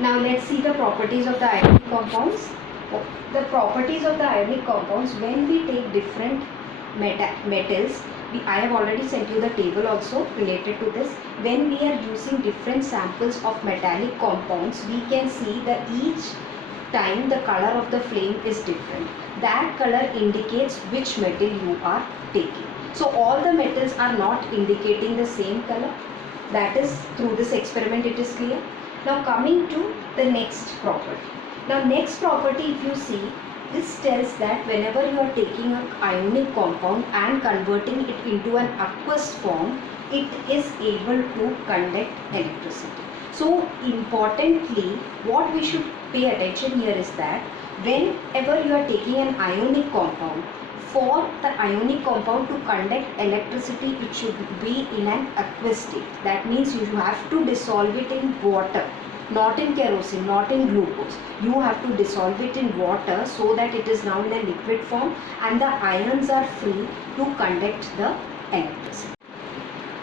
Now let's see the properties of the ionic compounds. The properties of the ionic compounds, when we take different metals, I have already sent you the table also related to this. When we are using different samples of metallic compounds, we can see that each time the color of the flame is different. That color indicates which metal you are taking. So all the metals are not indicating the same color. That is, through this experiment it is clear. Now coming to the next property. Now next property, if you see, this tells that whenever you are taking an ionic compound and converting it into an aqueous form, it is able to conduct electricity. So importantly, what we should pay attention here is that whenever you are taking an ionic compound, for the ionic compound to conduct electricity, it should be in an aqueous state. That means you have to dissolve it in water, not in kerosene, not in glucose. You have to dissolve it in water so that it is now in a liquid form and the ions are free to conduct the electricity.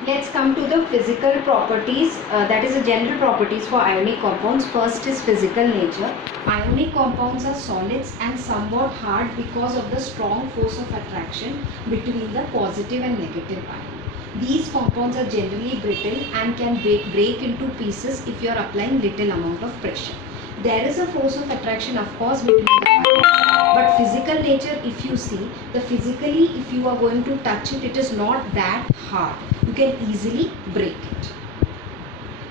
Let's come to the physical properties, that is the general properties for ionic compounds. First is physical nature. Ionic compounds are solids and somewhat hard because of the strong force of attraction between the positive and negative ion. These compounds are generally brittle and can break into pieces if you are applying little amount of pressure. There is a force of attraction, of course, between the ions, but physical nature, if you see, physically if you are going to touch it, it is not that hard. You can easily break it.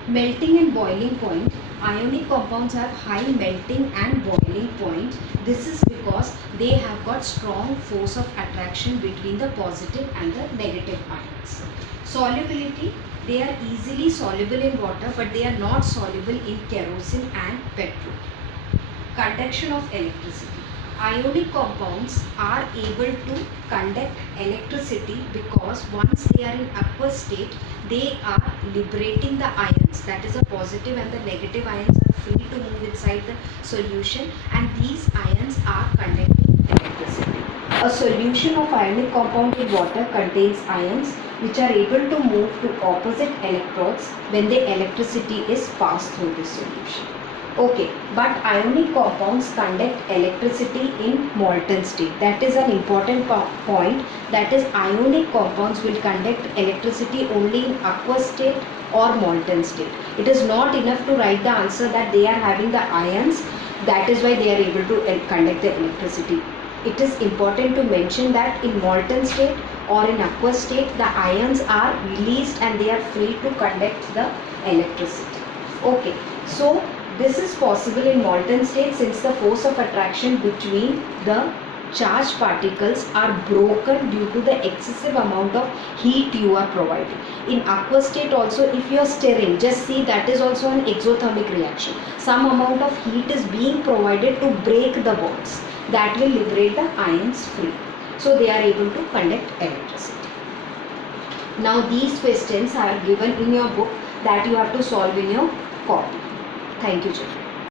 Melting and boiling point. Ionic compounds have high melting and boiling point. This is because they have got strong force of attraction between the positive and the negative ions. Solubility. They are easily soluble in water, but they are not soluble in kerosene and petrol. Conduction of electricity. Ionic compounds are able to conduct electricity because once they are in aqueous state, they are liberating the ions, that is the positive and the negative ions are free to move inside the solution, and these ions are conducting electricity. A solution of ionic compound in water contains ions which are able to move to opposite electrodes when the electricity is passed through this solution. Okay, but ionic compounds conduct electricity in molten state. That is an important point. That is, ionic compounds will conduct electricity only in aqueous state or molten state. It is not enough to write the answer that they are having the ions. That is why they are able to conduct the electricity. It is important to mention that in molten state or in aqueous state, the ions are released and they are free to conduct the electricity. Okay, so this is possible in molten state since the force of attraction between the charged particles are broken due to the excessive amount of heat you are providing. In aqueous state also, if you are stirring, just see, that is also an exothermic reaction. Some amount of heat is being provided to break the bonds. That will liberate the ions free. So they are able to conduct electricity. Now these questions are given in your book that you have to solve in your copy. Thank you, children.